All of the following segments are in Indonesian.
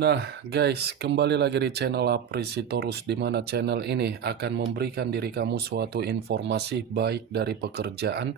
Nah, guys, kembali lagi di channel Aprisitorus, di mana channel ini akan memberikan diri kamu suatu informasi baik dari pekerjaan,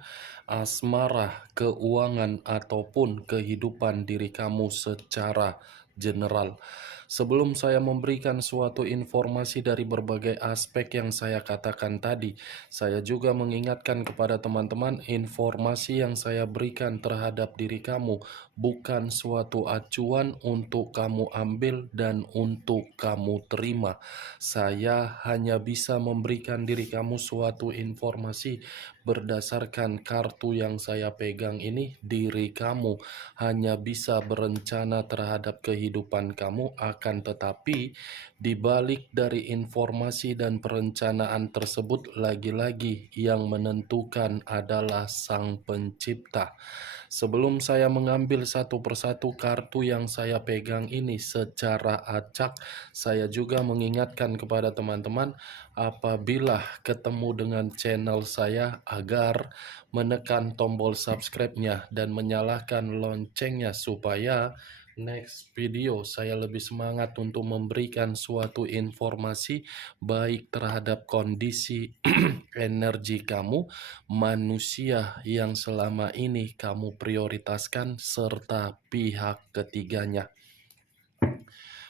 asmara, keuangan, ataupun kehidupan diri kamu secara general. Sebelum saya memberikan suatu informasi dari berbagai aspek yang saya katakan tadi, saya juga mengingatkan kepada teman-teman informasi yang saya berikan terhadap diri kamu bukan suatu acuan untuk kamu ambil dan untuk kamu terima. Saya hanya bisa memberikan diri kamu suatu informasi berdasarkan kartu yang saya pegang ini. Diri kamu hanya bisa berencana terhadap kehidupan kamu, akan tetapi di balik dari informasi dan perencanaan tersebut, lagi-lagi yang menentukan adalah Sang Pencipta. Sebelum saya mengambil satu persatu kartu yang saya pegang ini secara acak, saya juga mengingatkan kepada teman-teman apabila ketemu dengan channel saya agar menekan tombol subscribe-nya dan menyalakan loncengnya supaya next video saya lebih semangat untuk memberikan suatu informasi baik terhadap kondisi energi kamu, manusia yang selama ini kamu prioritaskan, serta pihak ketiganya.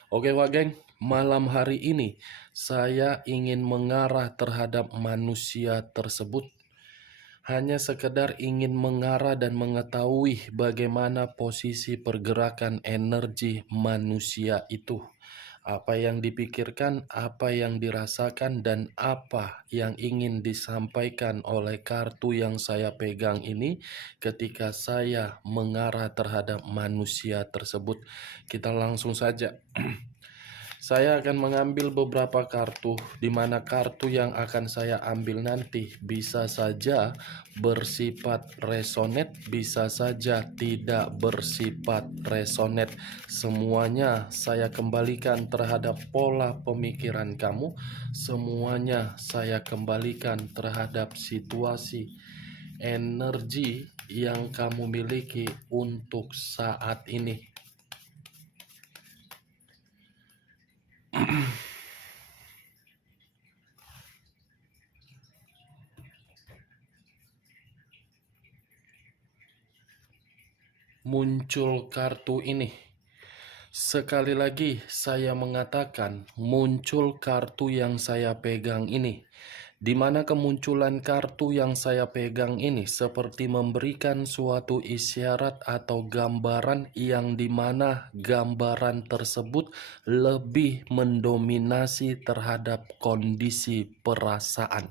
Oke geng, malam hari ini saya ingin mengarah terhadap manusia tersebut. Hanya sekedar ingin mengarah dan mengetahui bagaimana posisi pergerakan energi manusia itu. Apa yang dipikirkan, apa yang dirasakan, dan apa yang ingin disampaikan oleh kartu yang saya pegang ini ketika saya mengarah terhadap manusia tersebut. Kita langsung saja. Saya akan mengambil beberapa kartu, di mana kartu yang akan saya ambil nanti bisa saja bersifat resonate, bisa saja tidak bersifat resonate. Semuanya saya kembalikan terhadap pola pemikiran kamu, semuanya saya kembalikan terhadap situasi energi yang kamu miliki untuk saat ini. Muncul kartu ini. Sekali lagi saya mengatakan muncul kartu yang saya pegang ini. Di mana kemunculan kartu yang saya pegang ini seperti memberikan suatu isyarat atau gambaran yang dimana gambaran tersebut lebih mendominasi terhadap kondisi perasaan.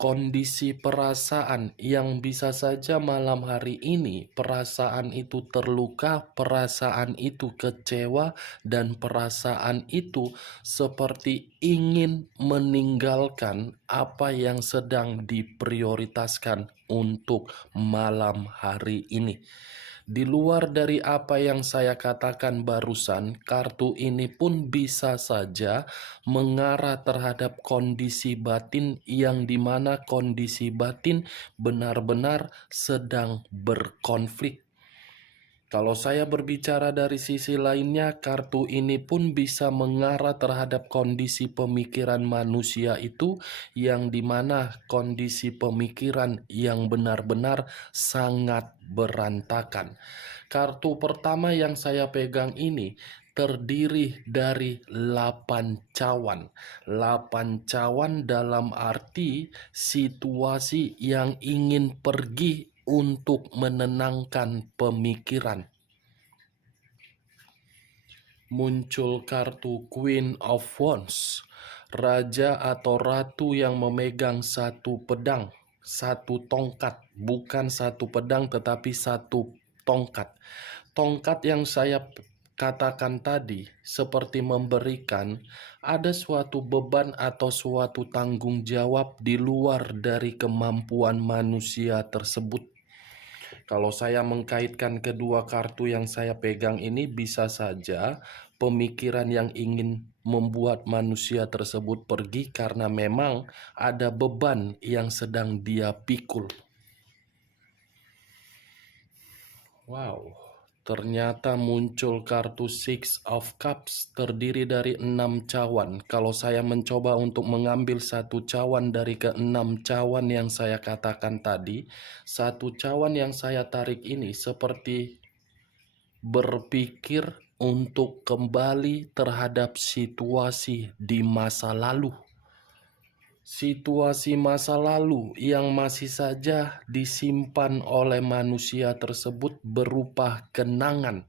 Kondisi perasaan yang bisa saja malam hari ini perasaan itu terluka, perasaan itu kecewa, dan perasaan itu seperti ingin meninggalkan apa yang sedang diprioritaskan untuk malam hari ini. Di luar dari apa yang saya katakan barusan, kartu ini pun bisa saja mengarah terhadap kondisi batin yang dimana kondisi batin benar-benar sedang berkonflik. Kalau saya berbicara dari sisi lainnya, kartu ini pun bisa mengarah terhadap kondisi pemikiran manusia itu, yang dimana kondisi pemikiran yang benar-benar sangat berantakan. Kartu pertama yang saya pegang ini terdiri dari 8 cawan. 8 cawan dalam arti situasi yang ingin pergi untuk menenangkan pemikiran. Muncul kartu Queen of Wands, raja atau ratu yang memegang satu pedang, satu tongkat, bukan satu pedang tetapi satu tongkat. Tongkat yang saya katakan tadi seperti memberikan ada suatu beban atau suatu tanggung jawab di luar dari kemampuan manusia tersebut. Kalau saya mengkaitkan kedua kartu yang saya pegang ini, bisa saja pemikiran yang ingin membuat manusia tersebut pergi karena memang ada beban yang sedang dia pikul. Wow, Ternyata muncul kartu Six of Cups terdiri dari 6 cawan. Kalau saya mencoba untuk mengambil satu cawan dari ke-6 cawan yang saya katakan tadi, satu cawan yang saya tarik ini seperti berpikir untuk kembali terhadap situasi di masa lalu. Situasi masa lalu yang masih saja disimpan oleh manusia tersebut berupa kenangan.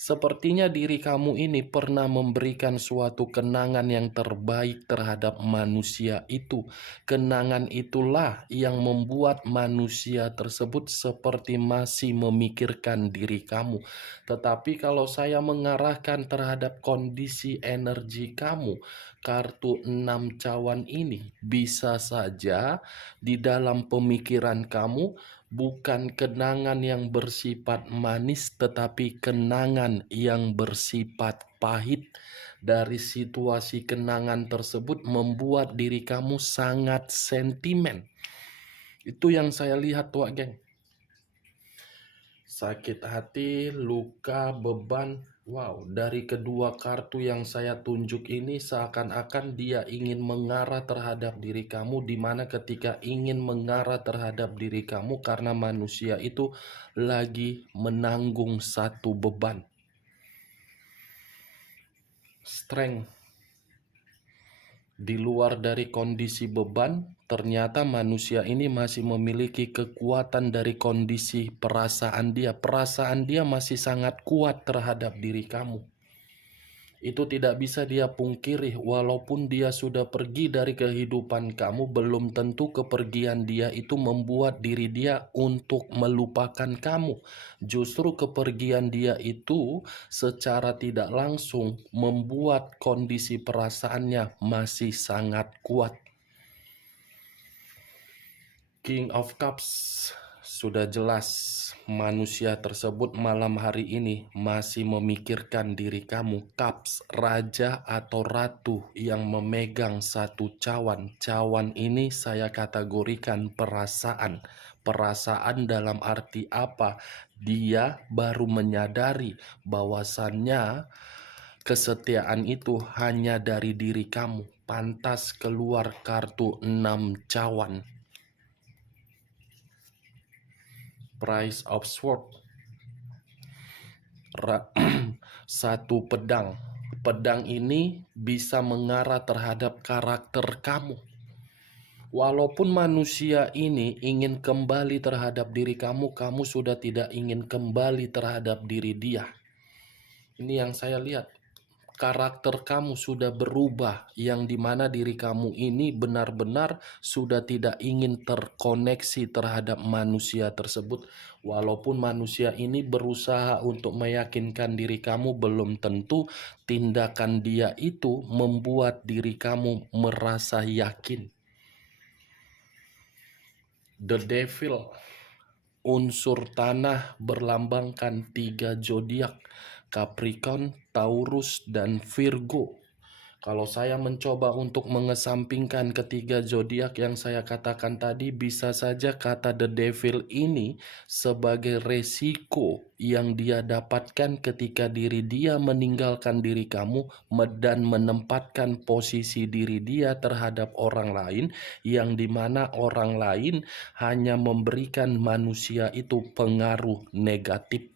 Sepertinya diri kamu ini pernah memberikan suatu kenangan yang terbaik terhadap manusia itu. Kenangan itulah yang membuat manusia tersebut seperti masih memikirkan diri kamu. Tetapi kalau saya mengarahkan terhadap kondisi energi kamu, kartu 6 cawan ini bisa saja di dalam pemikiran kamu bukan kenangan yang bersifat manis, tetapi kenangan yang bersifat pahit. Dari situasi kenangan tersebut membuat diri kamu sangat sentimen. Itu yang saya lihat tuh, geng. Sakit hati, luka, beban. Wow, dari kedua kartu yang saya tunjuk ini seakan-akan dia ingin mengarah terhadap diri kamu, di mana ketika ingin mengarah terhadap diri kamu karena manusia itu lagi menanggung satu beban. Strength. Di luar dari kondisi beban, ternyata manusia ini masih memiliki kekuatan dari kondisi perasaan dia. Perasaan dia masih sangat kuat terhadap diri kamu. Itu tidak bisa dia pungkiri, walaupun dia sudah pergi dari kehidupan kamu, belum tentu kepergian dia itu membuat diri dia untuk melupakan kamu. Justru kepergian dia itu secara tidak langsung membuat kondisi perasaannya masih sangat kuat. King of Cups, sudah jelas manusia tersebut malam hari ini masih memikirkan diri kamu. Cups, raja atau ratu yang memegang satu cawan. Cawan ini saya kategorikan perasaan. Perasaan dalam arti apa? Dia baru menyadari bahwasannya kesetiaan itu hanya dari diri kamu. Pantas keluar kartu 6 cawan. Price of Sword, satu pedang. Pedang ini bisa mengarah terhadap karakter kamu. Walaupun manusia ini ingin kembali terhadap diri kamu, kamu sudah tidak ingin kembali terhadap diri dia. Ini yang saya lihat. Karakter kamu sudah berubah, yang dimana diri kamu ini benar-benar sudah tidak ingin terkoneksi terhadap manusia tersebut. Walaupun manusia ini berusaha untuk meyakinkan diri kamu, belum tentu tindakan dia itu membuat diri kamu merasa yakin. The Devil, unsur tanah berlambangkan 3 zodiak, Capricorn, Taurus, dan Virgo. Kalau saya mencoba untuk mengesampingkan ketiga zodiak yang saya katakan tadi, bisa saja kata The Devil ini sebagai resiko yang dia dapatkan ketika diri dia meninggalkan diri kamu dan menempatkan posisi diri dia terhadap orang lain, yang dimana orang lain hanya memberikan manusia itu pengaruh negatif.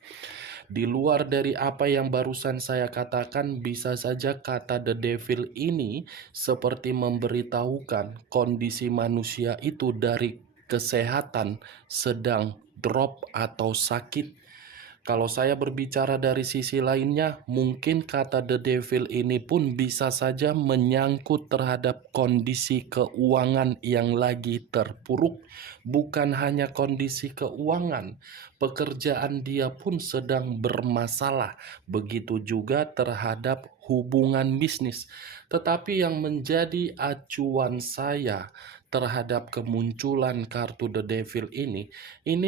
Di luar dari apa yang barusan saya katakan, bisa saja kata The Devil ini seperti memberitahukan kondisi manusia itu dari kesehatan sedang drop atau sakit. Kalau saya berbicara dari sisi lainnya, mungkin kata The Devil ini pun bisa saja menyangkut terhadap kondisi keuangan yang lagi terpuruk. Bukan hanya kondisi keuangan, pekerjaan dia pun sedang bermasalah. Begitu juga terhadap hubungan bisnis. Tetapi yang menjadi acuan saya terhadap kemunculan kartu The Devil ini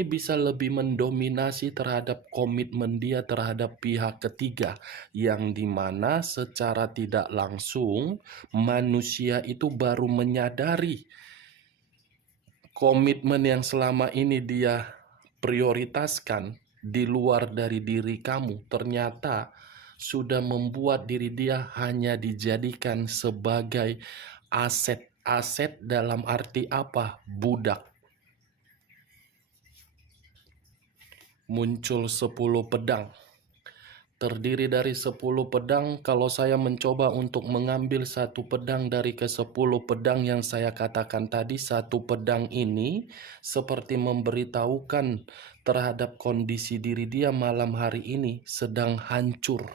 bisa lebih mendominasi terhadap komitmen dia terhadap pihak ketiga, yang dimana secara tidak langsung manusia itu baru menyadari komitmen yang selama ini dia prioritaskan di luar dari diri kamu ternyata sudah membuat diri dia hanya dijadikan sebagai aset. Aset dalam arti apa? Budak. Muncul 10 pedang. Terdiri dari 10 pedang. Kalau saya mencoba untuk mengambil satu pedang dari ke-10 pedang yang saya katakan tadi, satu pedang ini seperti memberitahukan terhadap kondisi diri dia malam hari ini sedang hancur.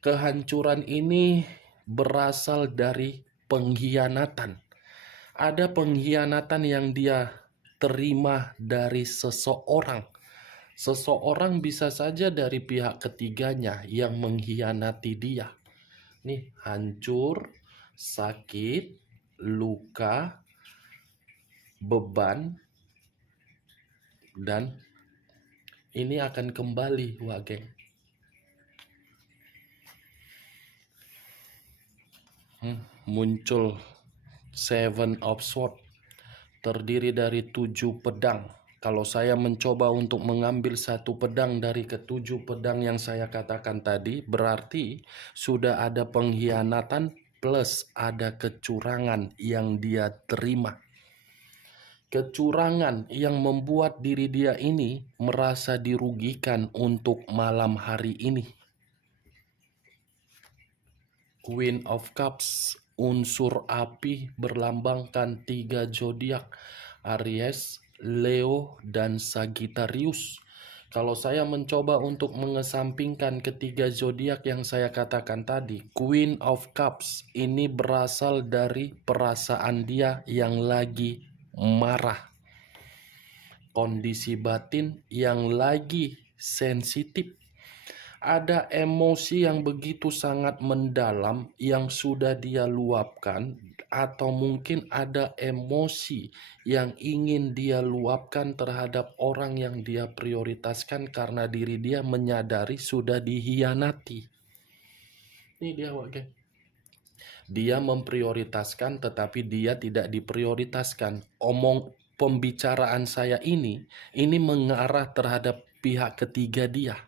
Kehancuran ini berasal dari pengkhianatan. Ada pengkhianatan yang dia terima dari seseorang. Seseorang bisa saja dari pihak ketiganya yang mengkhianati dia. Nih, hancur, sakit, luka, beban, dan ini akan kembali, Wak Geng. Muncul Seven of Swords, terdiri dari 7 pedang. Kalau saya mencoba untuk mengambil satu pedang dari ke-7 pedang yang saya katakan tadi, berarti sudah ada pengkhianatan plus ada kecurangan yang dia terima. Kecurangan yang membuat diri dia ini merasa dirugikan untuk malam hari ini. Queen of Cups, unsur api berlambangkan 3 zodiak, Aries, Leo, dan Sagittarius. Kalau saya mencoba untuk mengesampingkan ketiga zodiak yang saya katakan tadi, Queen of Cups ini berasal dari perasaan dia yang lagi marah. Kondisi batin yang lagi sensitif. Ada emosi yang begitu sangat mendalam yang sudah dia luapkan, atau mungkin ada emosi yang ingin dia luapkan terhadap orang yang dia prioritaskan karena diri dia menyadari sudah dihianati. Ini dia, Wak. Dia memprioritaskan tetapi dia tidak diprioritaskan. Pembicaraan saya ini mengarah terhadap pihak ketiga dia.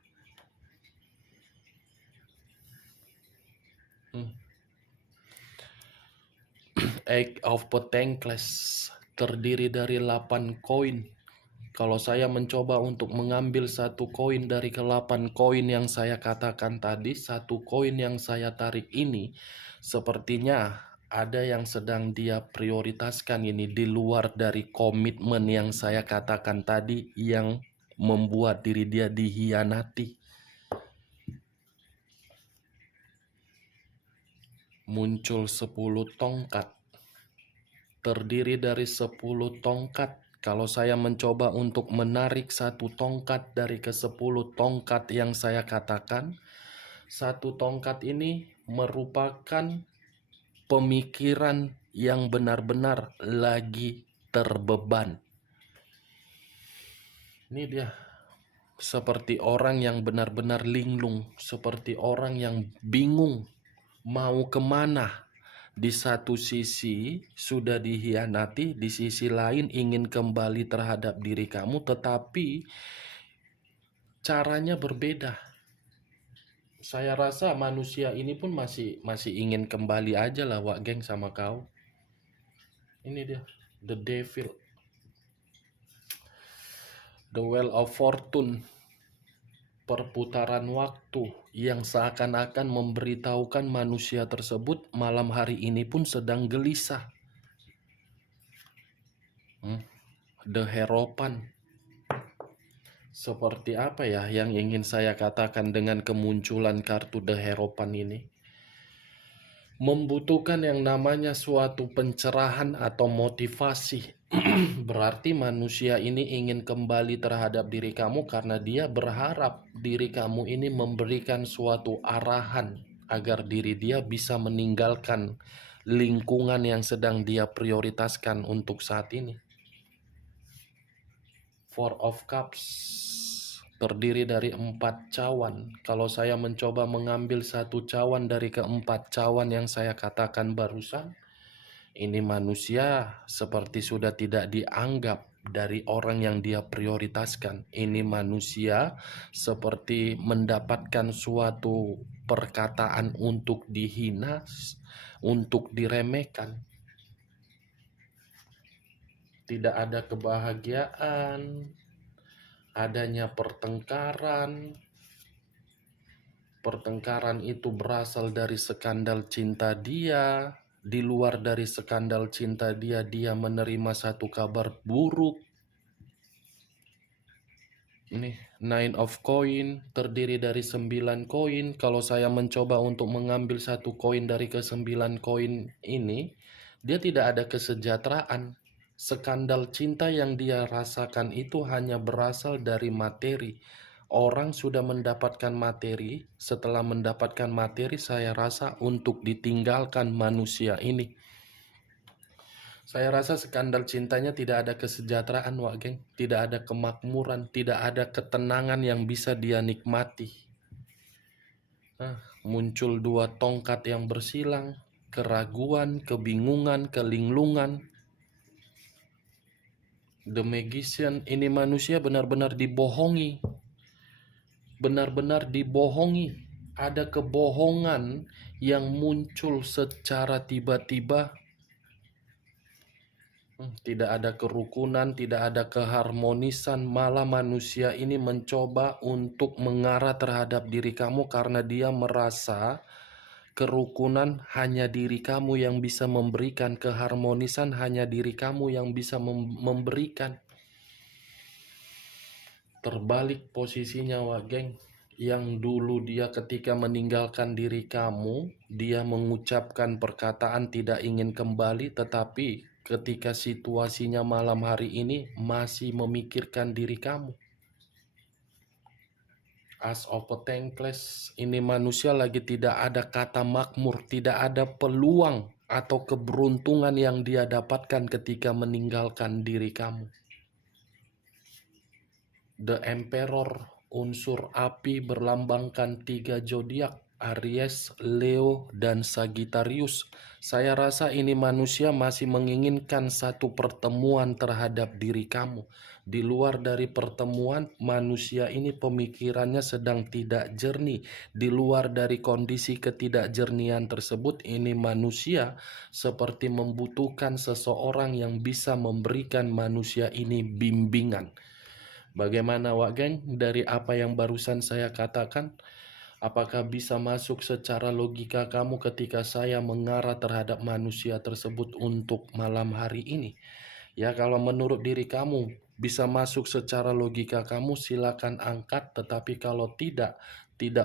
Eight of Pentacles terdiri dari 8 koin. Kalau saya mencoba untuk mengambil satu koin dari ke-8 koin yang saya katakan tadi, satu koin yang saya tarik ini sepertinya ada yang sedang dia prioritaskan ini di luar dari komitmen yang saya katakan tadi yang membuat diri dia dihianati. Muncul 10 tongkat. Terdiri dari 10 tongkat. Kalau saya mencoba untuk menarik satu tongkat dari ke-10 tongkat yang saya katakan, satu tongkat ini merupakan pemikiran yang benar-benar lagi terbeban. Ini dia, seperti orang yang benar-benar linglung, seperti orang yang bingung mau kemana. Di satu sisi sudah dihianati, di sisi lain ingin kembali terhadap diri kamu, tetapi caranya berbeda. Saya rasa manusia ini pun masih ingin kembali aja lah, Wak Geng, sama kau. Ini dia, the devil, the wheel of fortune, perputaran waktu yang seakan-akan memberitahukan manusia tersebut malam hari ini pun sedang gelisah. The Hierophant. Seperti apa ya yang ingin saya katakan dengan kemunculan kartu The Hierophant ini? Membutuhkan yang namanya suatu pencerahan atau motivasi. Berarti manusia ini ingin kembali terhadap diri kamu karena dia berharap diri kamu ini memberikan suatu arahan agar diri dia bisa meninggalkan lingkungan yang sedang dia prioritaskan untuk saat ini. Four of Cups terdiri dari 4 cawan. Kalau saya mencoba mengambil satu cawan dari ke-4 cawan yang saya katakan barusan, ini manusia seperti sudah tidak dianggap dari orang yang dia prioritaskan. Ini manusia seperti mendapatkan suatu perkataan untuk dihina, untuk diremehkan. Tidak ada kebahagiaan, adanya pertengkaran. Pertengkaran itu berasal dari skandal cinta dia. Di luar dari skandal cinta dia, dia menerima satu kabar buruk. Ini nine of coin terdiri dari 9 koin. Kalau saya mencoba untuk mengambil satu koin dari ke-9 koin ini, dia tidak ada kesejahteraan. Skandal cinta yang dia rasakan itu hanya berasal dari materi. Orang sudah mendapatkan materi, setelah mendapatkan materi saya rasa untuk ditinggalkan manusia ini. Saya rasa skandal cintanya tidak ada kesejahteraan, Wak Geng. Tidak ada kemakmuran, tidak ada ketenangan yang bisa dia nikmati. Muncul 2 tongkat yang bersilang, keraguan, kebingungan, kelinglungan. The Magician, ini manusia benar-benar dibohongi. Benar-benar dibohongi. Ada kebohongan yang muncul secara tiba-tiba. Tidak ada kerukunan, tidak ada keharmonisan, malah manusia ini mencoba untuk mengarah terhadap diri kamu karena dia merasa kerukunan hanya diri kamu yang bisa memberikan, keharmonisan hanya diri kamu yang bisa memberikan. Terbalik posisinya, Wak Geng. Yang dulu dia ketika meninggalkan diri kamu, dia mengucapkan perkataan tidak ingin kembali, tetapi ketika situasinya malam hari ini masih memikirkan diri kamu. As of Pentacles, ini manusia lagi tidak ada kata makmur, tidak ada peluang atau keberuntungan yang dia dapatkan ketika meninggalkan diri kamu. The Emperor, unsur api berlambangkan 3 zodiak, Aries, Leo, dan Sagittarius. Saya rasa ini manusia masih menginginkan satu pertemuan terhadap diri kamu. Di luar dari pertemuan, manusia ini pemikirannya sedang tidak jernih. Di luar dari kondisi ketidakjernihan tersebut, ini manusia seperti membutuhkan seseorang yang bisa memberikan manusia ini bimbingan. Bagaimana, Wak Geng, dari apa yang barusan saya katakan? Apakah bisa masuk secara logika kamu ketika saya mengarah terhadap manusia tersebut untuk malam hari ini? Ya, kalau menurut diri kamu bisa masuk secara logika kamu, silakan angkat. Tetapi kalau tidak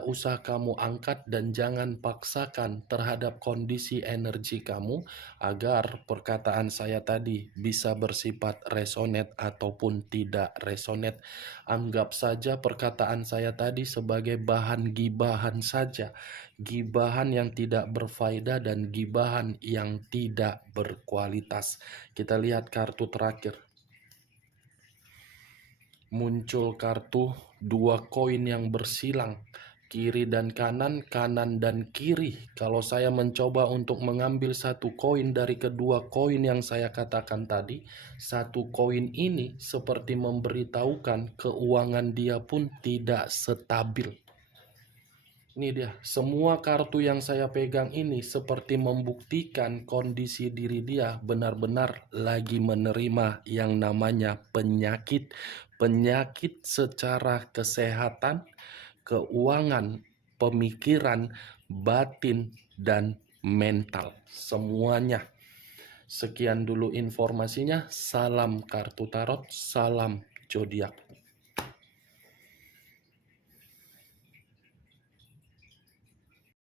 usah kamu angkat dan jangan paksakan terhadap kondisi energi kamu agar perkataan saya tadi bisa bersifat resonate ataupun tidak resonate. Anggap saja perkataan saya tadi sebagai bahan gibahan saja. Gibahan yang tidak berfaedah dan gibahan yang tidak berkualitas. Kita lihat kartu terakhir. Muncul kartu 2 koin yang bersilang, kiri dan kanan, kanan dan kiri. Kalau saya mencoba untuk mengambil satu koin dari kedua koin yang saya katakan tadi, satu koin ini seperti memberitahukan keuangan dia pun tidak stabil. Ini dia, semua kartu yang saya pegang ini seperti membuktikan kondisi diri dia benar-benar lagi menerima yang namanya penyakit. Penyakit secara kesehatan, keuangan, pemikiran, batin, dan mental. Semuanya. Sekian dulu informasinya. Salam kartu tarot, salam zodiak.